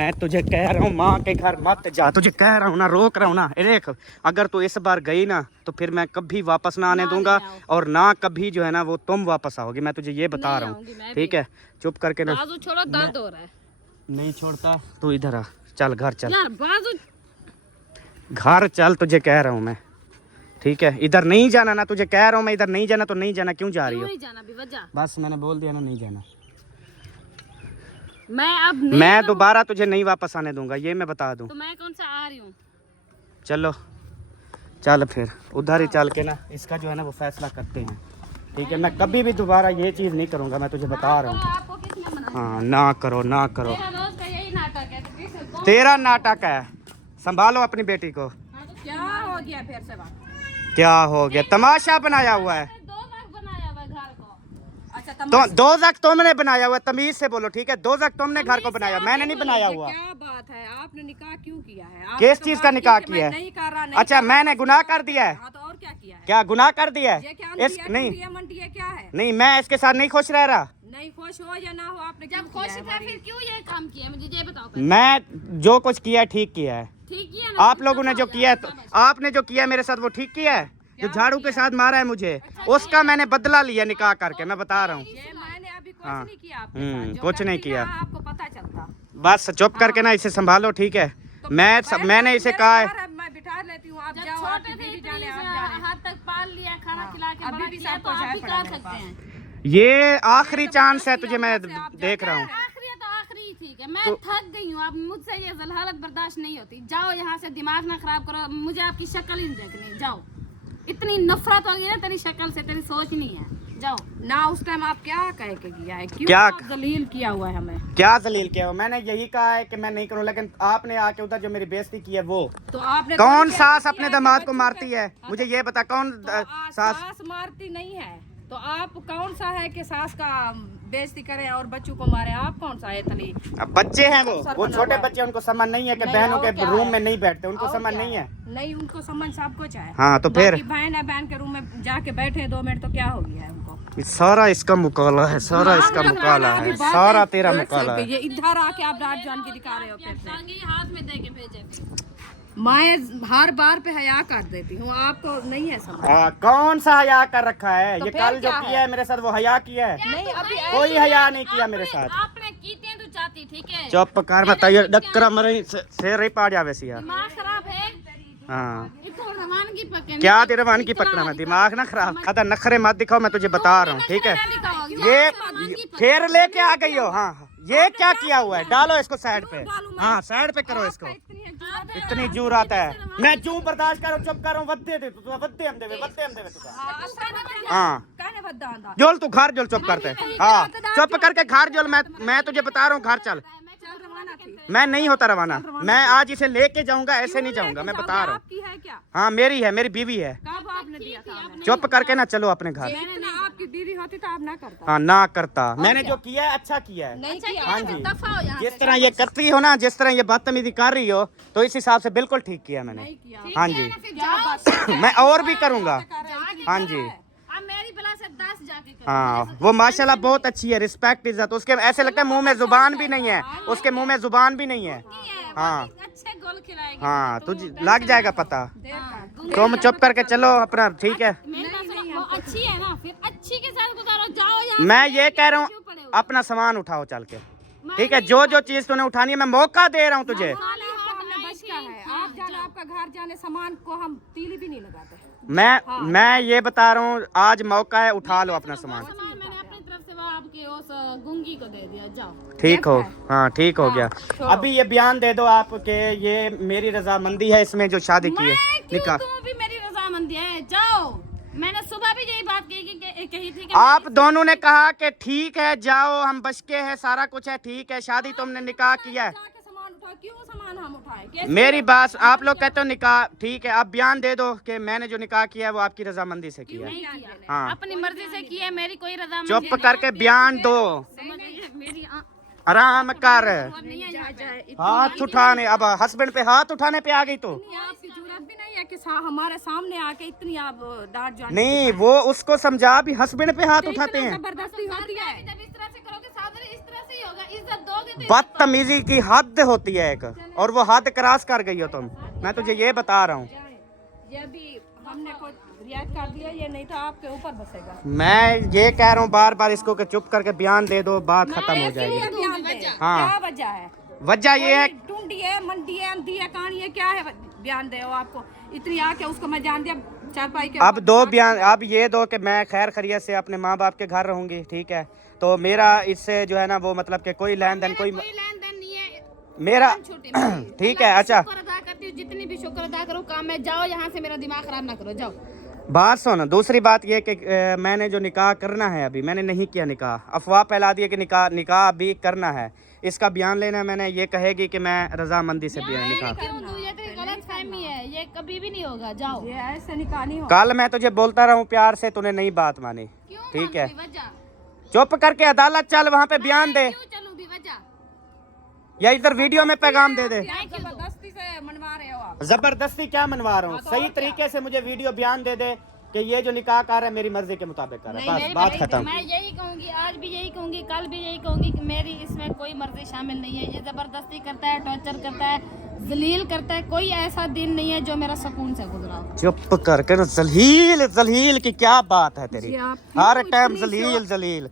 मैं तुझे कह रहा हूँ माँ के घर मत जा, तुझे कह रहा हूँ ना, रोक रहा हूँ ना। देख अगर तू इस बार गई ना तो फिर मैं कभी वापस ना आने दूंगा और ना कभी जो है ना वो तुम वापस आओगी, मैं तुझे ये बता रहा हूँ। ठीक है चुप करके ना। बाजू छोड़ो, दर्द हो रहा है। नहीं छोड़ता तू, इधर आ, चल घर चल, यार बाजू घर चल, तुझे कह रहा हूँ मैं। ठीक है इधर नहीं जाना ना, तुझे कह रहा हूँ मैं, इधर नहीं जाना तो नहीं जाना। क्यों जा रही हो? नहीं जाना भी वजह। बस मैंने बोल दिया ना, नहीं जाना। मैं दोबारा तुझे नहीं वापस आने दूंगा, ये मैं बता दूं। तो मैं कौन सा आ रही हूँ? चलो चल फिर उधर ही चल के ना इसका जो है ना वो फैसला करते हैं। ठीक है मैं कभी भी दोबारा ये चीज़ नहीं करूँगा, मैं तुझे बता रहा हूँ। आपको किसने मना? हाँ ना करो ना करो, मेरा रोज का यही नाटक है। तो किस तेरा नाटक है, संभालो अपनी बेटी को। हाँ, तो क्या हो गया फिर से बात? क्या हो गया? तमाशा बनाया हुआ है। 2 लाख बनाया हुआ घर को। अच्छा तो दोज़ख तुमने बनाया हुआ, तमीज से बोलो। ठीक है दोज़ख तुमने घर को बनाया, मैंने नहीं बनाया हुआ। क्या बात है, आपने निकाह क्यों किया है? किस चीज का निकाह किया है? नहीं कर रहा, नहीं अच्छा मैंने गुनाह कर दिया है? हाँ, तो और क्या किया है? क्या गुनाह कर दिया ये है? क्या इस नहीं ये क्या है? नहीं मैं इसके साथ नहीं खुश रह रहा। नहीं खुश हो या ना हो, आपने जब खुश थे फिर क्यों ये काम किया? मुझे ये बताओ। मैं जो कुछ किया है ठीक किया है। ठीक किया ना? आप लोगों ने जो किया है आपने जो किया है मेरे साथ वो ठीक किया है। जो झाड़ू के साथ मारा है मुझे, उसका मैंने बदला लिया निकाह करके, मैं बता रहा हूँ। मैंने अभी कुछ हाँ। नहीं किया आपके साथ, जो कुछ नहीं करती किया। ना, आपको पता चलता। बस चुप करके ना इसे संभालो। ठीक है मैंने इसे कहा है, मैं बिठा लेती हूँ, आप जाओ, आपकी बीवी जाने, आप जाने। हाथ तक पाल लिया, खाना खिला के अभी बड़ा भी किया, तो आप भी कर सकते हैं। ये आखिरी चांस है तुझे, मैं देख रहा हूँ। आखिरी है तो आखिरी ही ठीक है। मैं थक गई हूँ, अब मुझसे ये जलालत बर्दाश्त नहीं होती। जाओ यहाँ से, दिमाग ना खराब करो, मुझे आपकी शक्ल ही नहीं देखनी। जाओ, इतनी नफरत हो गई है तेरी शक्ल से, तेरी सोच नहीं है। जाओ ना। उस टाइम आप क्या कह के किया है? क्यों क्या जलील किया हुआ है हमें? क्या जलील किया हो? मैंने यही कहा है कि मैं नहीं करूँ, लेकिन आपने आके उधर जो मेरी बेइज्जती की है वो। तो आपने कौन सास अपने दामाद को मारती है? मुझे ये बता, कौन सास मारती नहीं है? तो आप कौन सा है कि सास का बेइज्जती करे और बच्चों को मारे? आप कौन सा है? तली अब बच्चे हैं वो छोटे बच्चे, उनको समझ नहीं है कि बहनों के रूम में नहीं बैठते, उनको समझ नहीं है। नहीं, उनको समझ सब कुछ है। हाँ तो फिर बहन है, बहन के रूम में जाके बैठे 2 मिनट तो क्या हो गया है उनको? सारा इसका मुकाला है, सारा इसका मुकाला है, सारा तेरा मुकाला है। ये इधर आके आप डांट जान के दिखा रहे हो फिर से। हाथ में दे के भेजे। मैं हर बार पे हया कर देती हूँ, आपको नहीं है समझ। कौन सा हया कर रखा है? तो ये फिर कल जो क्या किया है मेरे साथ वो हया किया है? नहीं, अभी कोई हया नहीं किया मेरे साथ। आपने की थी तो चाहती, ठीक है? चुप कर, बताइए डक्कर मरे से रही पा जावे सिया। दिमाग खराब है। हाँ इसको रवानगी पकड़नी। क्या तेरे रवान की पकड़ा? मैं दिमाग ना खराब, खतर नखरे मत दिखाओ, मैं तुझे बता रहा हूँ। ठीक है ये फिर लेके आ गई हो। हाँ ये क्या किया हुआ है? डालो इसको साइड पे। हाँ साइड पे करो इसको। इतनी जूर आता है, मैं जू बर्दाश्त करो, चुप करो। वद्दे दे तू, वद्दे हम देवे, वद्दे हम देवे तुझे। हाँ जोल तू घर जोल, चुप करते। हाँ चुप करके घर जोल। मैं तुझे बता रहा हूँ घर चल। मैं नहीं होता रवाना, मैं आज इसे लेके जाऊंगा, ऐसे नहीं जाऊंगा, मैं बता रहा हूँ। हाँ मेरी है, मेरी बीवी है। चुप करके ना चलो अपने घर। आपकी बीवी होती तो आप ना करता। हाँ ना करता। मैंने जो किया है अच्छा किया है। नहीं किया। हाँ जी जिस तरह ये करती हो ना, जिस तरह ये बदतमीजी कर रही हो, तो इस हिसाब से बिल्कुल ठीक किया मैंने। हाँ जी मैं और भी करूँगा। हाँ जी मेरी बला से 10 जाके करो। हाँ वो माशाल्लाह बहुत अच्छी है, रिस्पेक्ट इज्जत उसके। ऐसे लगता है मुंह में जुबान भी नहीं है, उसके मुंह में जुबान भी नहीं है। हाँ अच्छे गोल खिलाएगी। हाँ तुझे लग जाएगा पता। तुम चुप करके चलो अपना। ठीक है वो अच्छी है ना, फिर अच्छी के साथ गुजारो। जाओ यहाँ। मैं ये कह रहा हूँ अपना सामान उठाओ चल के। ठीक है जो जो चीज तूने उठानी है मैं मौका दे रहा हूँ तुझे। आप जाने, आपका घर जाने, सामान को हम तीली भी नहीं लगाते। मैं ये बता रहा हूँ आज मौका है, उठा लो अपना सामान। मैंने अपनी तरफ से वो आपके उस गुंगी को दे दिया। जाओ ठीक हो। हाँ ठीक हो गया। अभी ये बयान दे दो आप के ये मेरी रजामंदी है इसमें जो शादी की है निकाह। तुम भी मेरी रजामंदी है। जाओ, मैंने सुबह भी यही बात कही थी कि आप दोनों ने कहा कि ठीक है जाओ, हम बच के हैं, सारा कुछ है, ठीक है शादी तुमने निकाह किया है। क्यों सामान हम उठाए? मेरी बात आप लोग कहते हो निकाह ठीक है, आप बयान दे दो कि मैंने जो निकाह किया है वो आपकी रजामंदी से किया है। हाँ अपनी मर्जी से किया है, मेरी कोई रजामंदी। चुप करके बयान दो, मेरी आराम कर। हाथ उठाने, अब हस्बैंड पे हाथ उठाने पे आ गई तो भी नहीं है कि हमारे सामने आके इतनी आप डांट जान। नहीं वो उसको समझा, भी हस्बैंड पे हाथ उठाते हैं। जबरदस्ती होती है। जब इस तरह से करोगे सादर इस तरह से ही होगा। इज्जत दोगे तो बदतमीजी की हद होती है एक, और वो हद क्रॉस कर गई हो तुम। मैं तुझे ये बता रहा हूँ। ये भी हमने को रियायत कर दिया, ये नहीं था आपके ऊपर बसेगा। मैं ये कह रहा हूँ बार बार इसको कि चुप करके बयान दे दो, बात खत्म हो जाएगी। बयान दे। हाँ। क्या वजह है? वजह ये है, टूंडी है, मंडी है, अंधी है, कहानी है, क्या है? बयान दे आपको इतनी आके उसको मैं जान दिया चारपाई के। अब दो बयान, अब ये दो कि मैं खैर खैरियत से अपने माँ बाप के घर रहूंगी, ठीक है। तो मेरा इससे जो है ना वो मतलब कि कोई लेन देन, कोई लेन देन नहीं है मेरा ठीक है। अच्छा शुक्र अदा करती हूँ, जितनी भी शुक्र अदा करो काम में। जाओ यहाँ से, मेरा दिमाग खराब ना करो, जाओ। बात सुन, दूसरी बात ये कि मैंने जो निकाह करना है अभी मैंने नहीं किया निकाह। अफवाह फैला दी है कि निकाह अभी करना है। इसका बयान लेना, मैंने ये कहेगी कि मैं रजामंदी से बयान निकाह। ये तेरी गलत फहमी है, ये कभी भी नहीं होगा। जाओ, ये ऐसे निकाह नहीं हो। कल मैं तुझे बोलता रहा हूँ प्यार से, तूने नहीं बात मानी, ठीक है। चुप करके अदालत चल, वहाँ पे बयान दे, चलूं भी वजह या इधर वीडियो में पैगाम दे दे। जबरदस्ती से मनवा रहे हो आप। जबरदस्ती क्या मनवा रहा हूँ, सही तरीके से मुझे वीडियो बयान दे दे कि ये जो निकाह कर है मेरी मर्जी के मुताबिक कर है, बस बात खत्म। मैं यही कहूंगी, आज भी यही कहूंगी, कल भी यही कहूंगी कि मेरी इसमें कोई मर्जी शामिल नहीं है। ये जबरदस्ती करता है, टॉर्चर करता है, जलील करता है। कोई ऐसा दिन नहीं है जो मेरा सुकून से गुजरा हो। चुप करके ना, जलील जलील की क्या बात है तेरी, हर टाइम जलील जलील।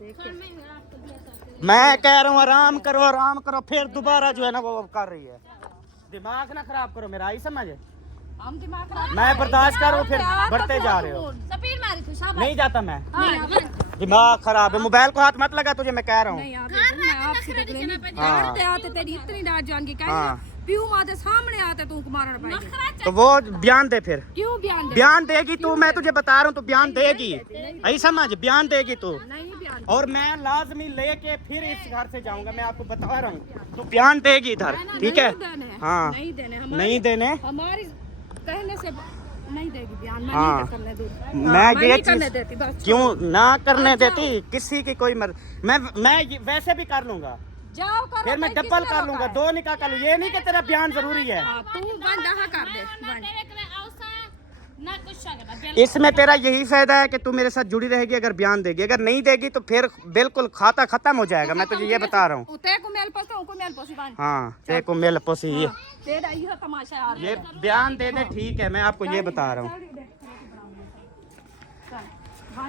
मैं कह रहा हूँ आराम करो, फिर दोबारा जो है ना वो कर रही है। दिमाग ना खराब करो मेरा, आई समझ। हम दिमाग खराब मैं बर्दाश्त कर रहा हूँ, फिर बढ़ते जा रहे हो। सपीर मारी तू, शाबाश। नहीं जाता मैं, हाँ, दिमाग खराब है। मोबाइल को हाथ मत लगा, तुझे मैं कह रहा हूँ। नहीं आते मैं आपसे डांटते आते तेरी इतनी डांट जान के हाँ। कहीं प्यू माते सामने आते तू मारना पड़ेगा। तो वो बयान दे, फिर क्यों बयान दे? बयान देगी तू, मैं तुझे बता रहा हूँ तू बयान देगी, आई समझ, बयान देगी तू। नहीं बयान। और मैं लाजमी लेके फिर इस घर से जाऊंगा, मैं आपको बता रहा हूँ। तू बयान देगी इधर, ठीक है। हाँ नहीं देने, नहीं देने, हमारी कहने से नहीं देगी बयान। मैं हाँ। नहीं करने दूँ। मैं ये नहीं करने चीज देती बस। क्यों ना करने देती, किसी की कोई मैं वैसे भी कर लूंगा, जाओ कर। फिर मैं डबल कर लूंगा, दो निकाह कर लूँ। ये नहीं कि तेरा बयान जरूरी है। तू बंद यहाँ कर दे। बंद। ना कुछ शक। इसमें तेरा यही फायदा है कि तू मेरे साथ जुड़ी रहेगी अगर बयान देगी। अगर नहीं देगी तो फिर बिल्कुल खाता खत्म हो जाएगा, मैं तुझे ये बता रहा हूँ। तेरे को मेल पोसी, उनको मेल पोसी बन। हाँ तेरे को मेल पोसी ये तेरा यह तमाशा यार। ये बयान दे दे, ठीक है। मैं आपको ये बता रहा हूँ,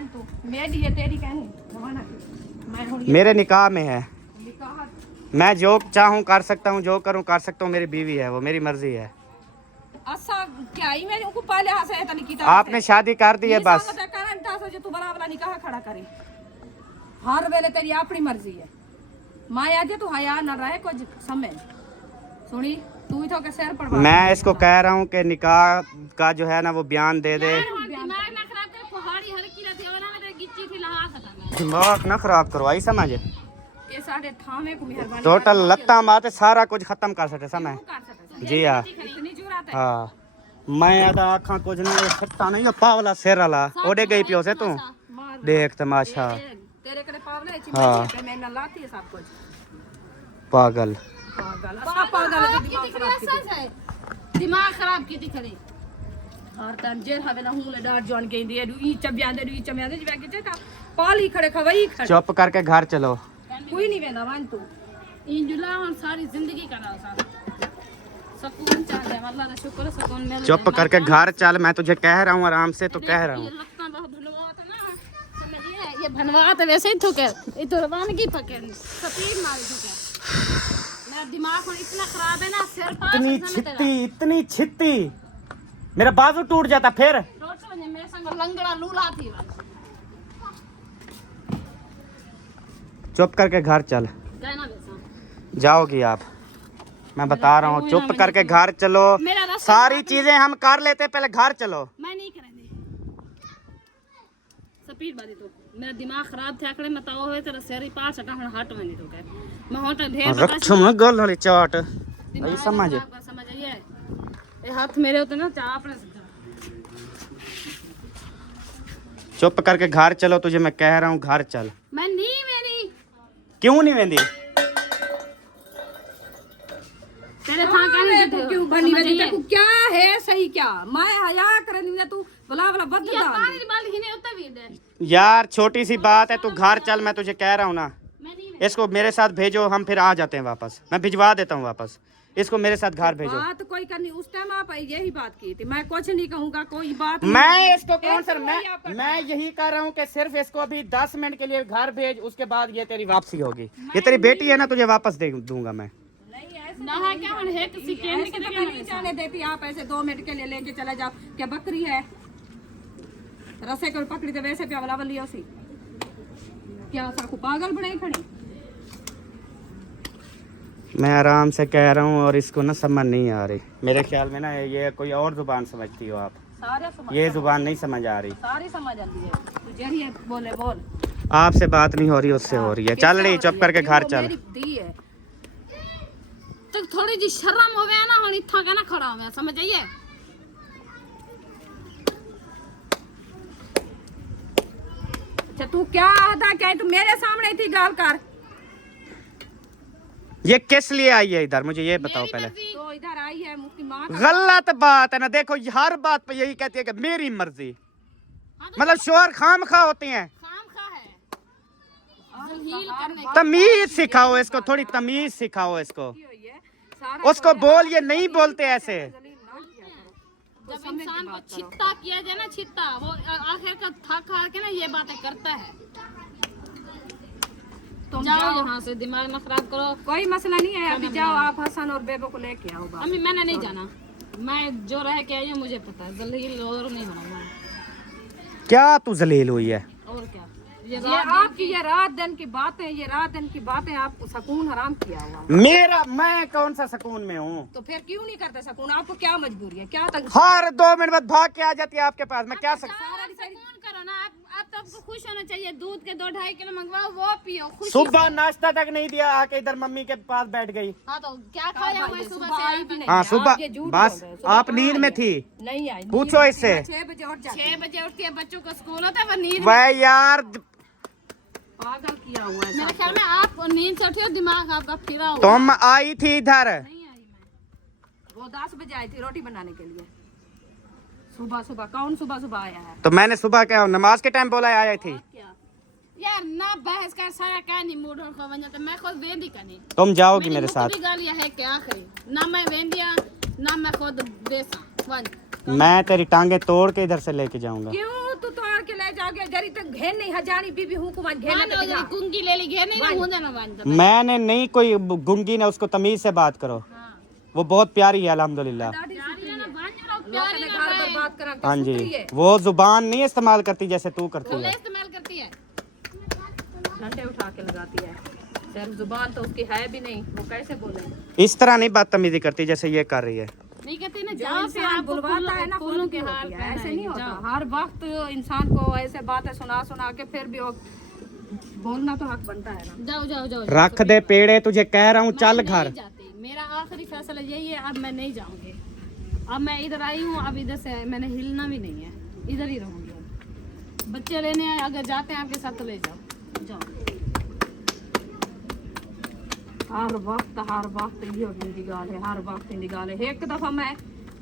तू मेरी है तेरी कहनी जमाना की। मैं हूँ मेरे निकाह में है, निकाह। मैं जो चाहूँ कर सकता हूँ, जो करूँ कर सकता हूँ। मेरी बीवी है, वो मेरी मर्जी है। अच्छा क्या ही मैं उनको पहले हाथ से तनी की आपने शादी कर दी है बस। जो तू बड़ा वाला निकाह खड़ा करे हर वेले तेरी अपनी मर्जी है। माया जे तू हया न रहे कुछ समय सुनी तू ही तो के सर पर। मैं इसको कह रहा हूँ कि निकाह का जो है ना वो बयान दे दे। दिमाग ना खराब कर, कुहाड़ी हर की रहती है ना, मैं गिच्ची थी लहा खत्म। दिमाग ना खराब करो, आई समझ। ये साढ़े थामे को मेहरबानी टोटल लत्ता माते सारा कुछ खत्म कर सकते समय। कर सकते जी हाँ इतनी जुरात है। हाँ मैं आधा आखा कुछ नहीं सकता नहीं, पावला सिर वाला ओडे गई पियो से तू मार देख तमाशा। तेरे कड़े पावले हाँ। चिमटे मैं न लाती है सब कुछ। पागल पागल अच्छा पागल है, दिमाग खराब की। दिमाग खराब की थी खड़ी। हर टाइम जेल हवेला हूं ले डाट जॉन के दिए ई चब्यां दे जिवे के जेता पाली खड़े खवई खड़े। चुप करके घर चलो। कोई नहीं वेंदा वन तू इन जुला और सारी जिंदगी का रहा साथ सुकून चाहे अल्लाह का शुक्र है, सुकून मिल चुप करके घर चल, मैं तुझे कह रहा हूँ आराम से तो कह रहा हूँ। ये लगता बहुत भनवात है ना, समझिए ये भनवात वैसे ही ठोके ये तो रवानगी पकड़ सपीर मारी ठोके। मेरा दिमाग और इतना खराब है ना, सिर पास इतनी छित्ती मेरा बाजू टूट जाता फिर। रोड से मेरे संग लंगड़ा लूला थी। चुप करके घर चल। कहना वैसा जाओगी आप, मैं बता रहा हूँ। चुप करके घर चलो, मेरा रास्ता सारी चीजें हम कर लेते, पहले घर चलो। मैं नहीं करेंगे सपीर बारी तो मेरा दिमाग खराब थे आकड़े में ताओ हुए तेरा सेरी पास हटा हट में नहीं तो कह मैं होट ढेर रख में गल वाली चाट यही समझ। समझिए ये हाथ मेरे होते ना चाह अपने चुप करके घर चलो, तुझे मैं कह रहा हूँ घर चल। मैं नहीं मेरी क्यों नहीं वेंदी? तेरे था कहने तू क्यों बनी वजह तेरे को क्या है सही क्या मैं हया करनी तू भला भला बद ये डाल पानी बाल ही नहीं होता भी दे यार छोटी सी बात है, तू घर चल, मैं तुझे कह रहा हूँ ना, मैं नहीं इसको मेरे साथ भेजो, हम फिर आ जाते हैं वापस, मैं भिजवा देता हूँ वापस, इसको मेरे साथ घर भेजो। बात कोई करनी उस टाइम आप यही बात की थी, मैं कुछ नहीं कहूँगा कोई बात मैं इसको कौन सर, वही आपका मैं यही कर रहा हूँ कि सिर्फ इसको अभी 10 मिनट के लिए घर भेज, उसके बाद ये तेरी वापसी होगी। ये तेरी बेटी है ना, तुझे वापस दे दूंगा मैं। ना है क्या मन है किसी के ऐसे तो मैं नहीं जाने देती आप ऐसे 2 मिनट के लिए लेके चले जाओ। क्या बकरी है रसे को पकड़ी तो वैसे प्यावला बली उसी क्या साकू पागल बनाई खड़ी। मैं आराम से कह रहा हूँ और इसको ना समझ नहीं आ रही, मेरे ख्याल में ना ये कोई और जुबान समझती हो आप, सारे समझ ये जुबान नहीं समझ आ रही। सारी समझ आती है तू जरिए बोले बोल आपसे बात नहीं हो रही, उससे हो रही है। चल रही, चुप करके घर चल। मेरी दी है तो थोड़ी जी शर्म हो गया ना, हम इतना का ना खड़ा हो गया, समझ आइए। अच्छा तू क्या आधा क्या तू मेरे सामने थी गाल कर ये किस लिए आई है इधर, मुझे ये बताओ पहले। तो इधर आई है मुफ्ती माँ गलत बात है ना, देखो हर बात पे यही कहती है कि मेरी मर्जी, हाँ तो मतलब शोहर खाम खा होते हैं। काम खा है जलील करने की। तमीज सिखाओ इसको, थोड़ी तमीज सिखाओ इसको, की हुई है सारा उसको बोल, ये नहीं बोलते ऐसे। जलील ना किया करो। जब इंसान को छित्ता किया जाए ना, छित्ता वो आखिर का थक हार के ना ये बातें करता है। तुम जाओ जाओ यहाँ से, दिमाग ना खराब करो। कोई मसला नहीं है अभी जाओ आप हसन और बेबो को लेके आओ बाहर। अम्मी मैंने नहीं जाना, मैं जो रह के आई हूँ मुझे पता है, जलील और नहीं होना मैं। क्या तू जलील हुई है? और क्या ये आपकी ये रात दिन की बातें, ये रात दिन की बातें आपको सुकून हराम किया हुआ। मेरा, मैं कौन सा सुकून में हूँ? तो फिर क्यों नहीं करते सुकून? आपको क्या मजबूरी है? क्या तक हर 2 मिनट बाद भाग के आ जाती है आपके पास, मैं क्या सुकून करो ना आप तो आपको खुश होना चाहिए। दूध के 2-2.5 किलो मंगवाओ, वो पियो खुश। सुबह नाश्ता तक नहीं दिया, आके इधर मम्मी के पास बैठ गई। हाँ तो क्या खाया हुआ है सुबह से? आई भी नहीं। हाँ आप सुबह, ये झूठ बस बोल रहे हो। सुबह आप नींद में थी, नहीं आई, पूछो इससे। 6 बजे उठ जाती 6 बजे उठती है, बच्चों को स्कूल होता है, वो नींद वह यार पागल किया हुआ है। मेरे ख्याल में आप नींद से उठे हो, दिमाग आपका फिरा हुआ। तुम आई थी इधर, नहीं आई मैं। वो 10 बजे आई थी रोटी बनाने के लिए। सुबह सुबह कौन सुबह सुबह आया है? तो मैंने सुबह क्या नमाज के टाइम बोला आई थी? क्या यार ना बहस कर, सारा क्या नहीं मूड और खवन जाता, मैं खुद वेंदी कनी। तुम जाओगी मेरे साथ? गालियां है क्या आखिरी ना मैं वेंदिया ना मैं खुद बेसा वन। मैं तेरी टांगे तोड़ के इधर से लेके जाऊंगा। क्यों तू तोड़ के ले जाओगे? जरी तक घेन नहीं हजानी बीबी हूं को घेन मान लो कुंगी ले ली घे नहीं ना मुंह ना वन। मैंने नहीं, कोई गुंगी ना, उसको तमीज से बात करो, वो बहुत प्यारी है अल्हम्दुलिल्लाह। घर बर्बाद करा हाँ जी, वो जुबान नहीं इस्तेमाल करती जैसे तू करती है। इस्तेमाल करती है, डंडे उठा के लगाती है। सिर्फ जुबान तो उसकी है भी नहीं, वो कैसे बोले? इस तरह नहीं बदतमीजी करती जैसे ये कर रही है। नहीं कहती ना जो जाओ फिर इंसान आप बुलवाता है ना फूलों खुद के की हाल होती है, ऐसे नहीं होता। जाओ। हर वक्त इंसान को ऐसे बातें सुना सुना के फिर भी वो बोलना तो हक बनता है ना। जाओ जाओ जाओ रख दे पेड़े, तुझे कह रहा हूँ, चल मैं घर। नहीं जाती, मेरा आखिरी फैसला यही है, अब मैं नहीं जाऊंगी। अब मैं इधर आई हूँ, अब इधर से मैंने हिलना भी नहीं है, इधर ही रहूंगी। अब बच्चे लेने आए, अगर जाते हैं आपके साथ तो ले जाओ जाओ। हर वक्त ये हिंदी गाल है, हर वक्त हिंदी गाल है। एक दफा मैं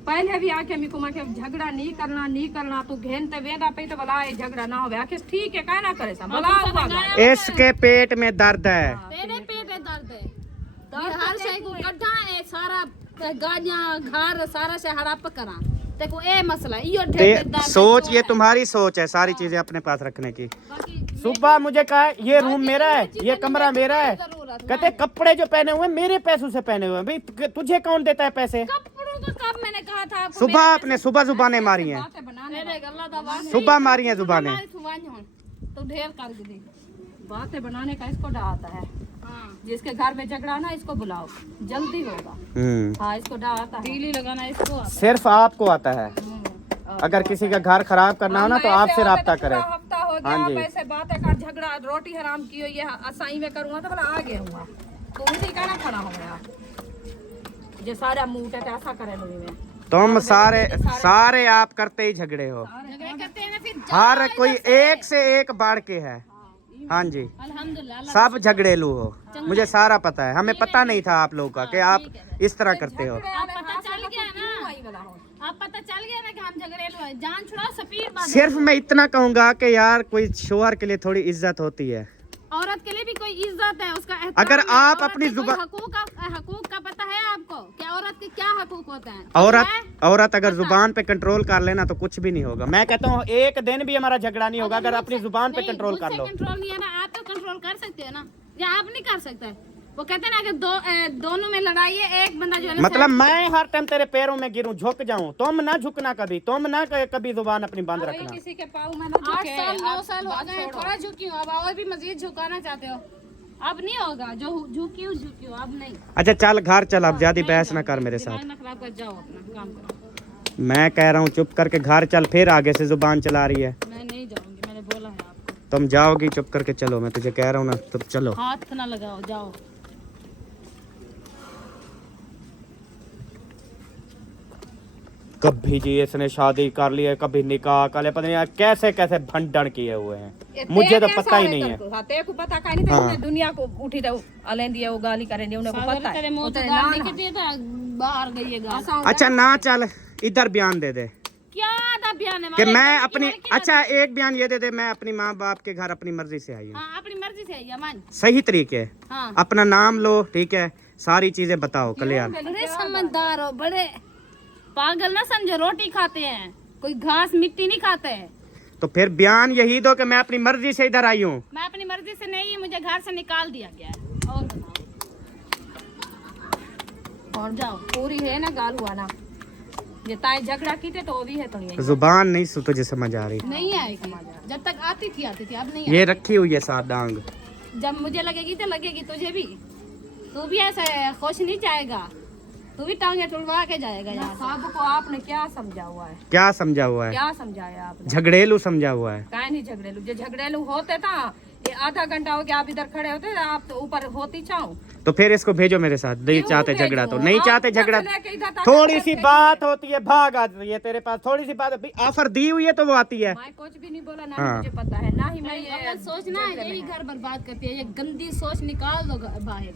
पहले भी आके मेरे को मैं झगड़ा नहीं करना तू घेन ते वेंदा पे तो भला ये झगड़ा ना होवे। आके ठीक है काय ना करे सा भला हुआ गाल। इसके पेट में दर्द है। तेरे पेट में दर्द है, ये हर शय को कड्ढा है, सारा गाड़ियां घर सारा से हड़प करा। देखो ए मसला इयो ढेर दर्द सोच, ये तुम्हारी सोच है सारी चीजें अपने पास रखने की। सुबह मुझे कहा ये रूम मेरा है, ये कमरा मेरा है, कहते कपड़े जो पहने हुए मेरे पैसों से पहने हुए। भाई तुझे कौन देता है पैसे? कपड़ों का कब मैंने कहा था आपको? सुबह आपने सुबह जुबानें मारी हैं, बातें बनाने मेरे गल्ला दवा सुबह मारी हैं जुबानें। तो ढेर कर दी। बातें बनाने का इसको डा आता है। हाँ जिसके घर में झगड़ा ना इसको बुलाओ, जल्दी होगा। हाँ इसको डा आता है। तीली लगाना इसको आता सिर्फ आपको आता है। अगर किसी का घर खराब करना हो ना तो आपसे राब्ता करे। हफ्ता हो गया आप ऐसे बातें कर झगड़ा रोटी हराम की हो, ये असाई में करूँगा तो भला आ गया हुआ तो मुझे कहना खड़ा हो गया जो सारा मुंह टे ऐसा करे लोग में। तुम सारे आप करते ही झगड़े हो, झगड़े करते हैं ना फिर हर कोई एक से एक बढ़ के है। हाँ जी, अल्हम्दुलिल्लाह सब झगड़ेलू हो, मुझे सारा पता है। हमें पता नहीं था आप लोगों का कि आप इस तरह करते हो। आप पता चला हो। अब पता चल गया ना कि हम झगड़ेलू है, जान छुड़ाओ सफीर बात। सिर्फ मैं इतना कहूंगा कि यार कोई शोहर के लिए थोड़ी इज्जत होती है। औरत के लिए भी कोई इज्जत है, उसका एहतराम अगर है। आप औरत अपनी के कोई जुबान हकूक का पता है आपको कि औरत के क्या हकूक होते हैं? औरत अगर जुबान पे कंट्रोल कर लेना तो कुछ भी नहीं होगा। मैं कहता हूँ एक दिन भी हमारा झगड़ा नहीं होगा अगर अपनी जुबान पे कंट्रोल कर लो। कंट्रोल नहीं है ना, आप तो कंट्रोल कर सकते हो ना, या आप नहीं कर सकते? वो कहते हैं ना कि दोनों में लड़ाई है, एक बंदा जो है ना मतलब मैं हर टाइम तेरे पैरों में गिरूं, झुक जाऊं, तुम ना झुकना कभी, तुम ना कभी जुबान अपनी बंद रखना। किसी के पाँव में ना 8 झुके, साल 9 साल हो बात गए, छोड़ो। थोड़ा झुकी हूँ, अब और भी मजीद झुकाना चाहते हो? अब नहीं होगा, जो झुकी हूँ अब नहीं। अच्छा चल घर चल, अब ज्यादा बहस ना कर मेरे साथ। दिमाग ना खराब कर, जाओ अपना काम करो। मैं कह रहा हूँ चुप करके घर चल, फिर आगे से जुबान चला रही है। मैं नहीं जाऊंगी, मैंने बोला है आपको। तुम जाओगी, चुप करके चलो, मैं तुझे कह रहा हूँ ना, तुम चलो। हाथ ना लगाओ, जाओ। कभी जी इसने शादी कर ली है, कभी निकाह कर लिया, पता नहीं कैसे कैसे भंडन किए हुए हैं, मुझे तो पता ही नहीं है। तेरे को पता का नहीं था, उन्हें दुनिया को उठी तो अलेंदी है, वो गाली करेंगे, उन्हें को पता है। तेरे मुंह तो गाल नहीं दिए था, बाहर गई है गाल। अच्छा ना चल, इधर बयान दे दे क्या था बयान है कि हमारे? मैं अपनी, अच्छा एक बयान ये दे दे, मैं अपनी माँ बाप के घर अपनी मर्जी से आई हूँ। हाँ, अपनी मर्जी से आई अमन। सही तरीके, हाँ। अपना नाम लो, ठीक है, सारी चीजें बताओ क्लियर। बड़े समझदार हो, बड़े पागल ना समझो, रोटी खाते हैं, कोई घास मिट्टी नहीं खाते हैं। तो फिर बयान यही दो कि मैं अपनी मर्जी से इधर आई हूँ। मैं अपनी मर्जी से नहीं, मुझे घर से निकाल दिया गया है। और बताओ, और जाओ, पूरी है ना गाल हुआ ना, ये ताई झगड़ा की थे तो वो भी है तो नहीं। जुबान नहीं तुझे समझ आ रही, नहीं आएगी, जब तक आती थी अब नहीं ये रखी हुई है साथ डांग। आएगी। जब मुझे लगेगी तो लगेगी तुझे भी, तू भी ऐसा खुश नहीं जाएगा, तू भी टांगे टुड़वा के जाएगा यहाँ से। सबको आपने क्या समझा हुआ है? क्या समझा हुआ है? क्या समझाया आपने? झगड़ेलू समझा हुआ है। काहे नहीं झगड़ेलू? जो झगड़ेलू होते था, ये आधा घंटा हो गया आप इधर खड़े होते, आप तो ऊपर होती चाहूं। तो फिर इसको भेजो मेरे साथ, नहीं क्यों चाहते भेजूं? झगड़ा तो नहीं चाहते आप झगड़ा, लेके इधर तक थोड़ी आते सी थे। बात होती है भाग आती है तेरे पास, थोड़ी सी बात अभी ऑफर दी हुई है तो वो आती है। मैं कुछ भी नहीं बोला ना, हाँ। मुझे पता है ना ही मैं ये ये सोचना यही घर बर्बाद करती है, ये गंदी सोच निकाल दो बाहर,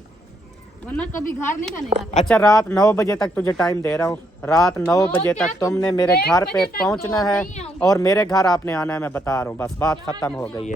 वरना कभी घर नहीं बनेगा। अच्छा रात 9 बजे तक तुझे टाइम दे रहा हूँ, रात 9 बजे क्या तक तुमने मेरे तुम घर 1 पे बजे तक पहुँचना दो है नहीं आऊंगी। और मेरे घर आपने आना है, मैं बता रहा हूँ, बस बात खत्म हो गई है।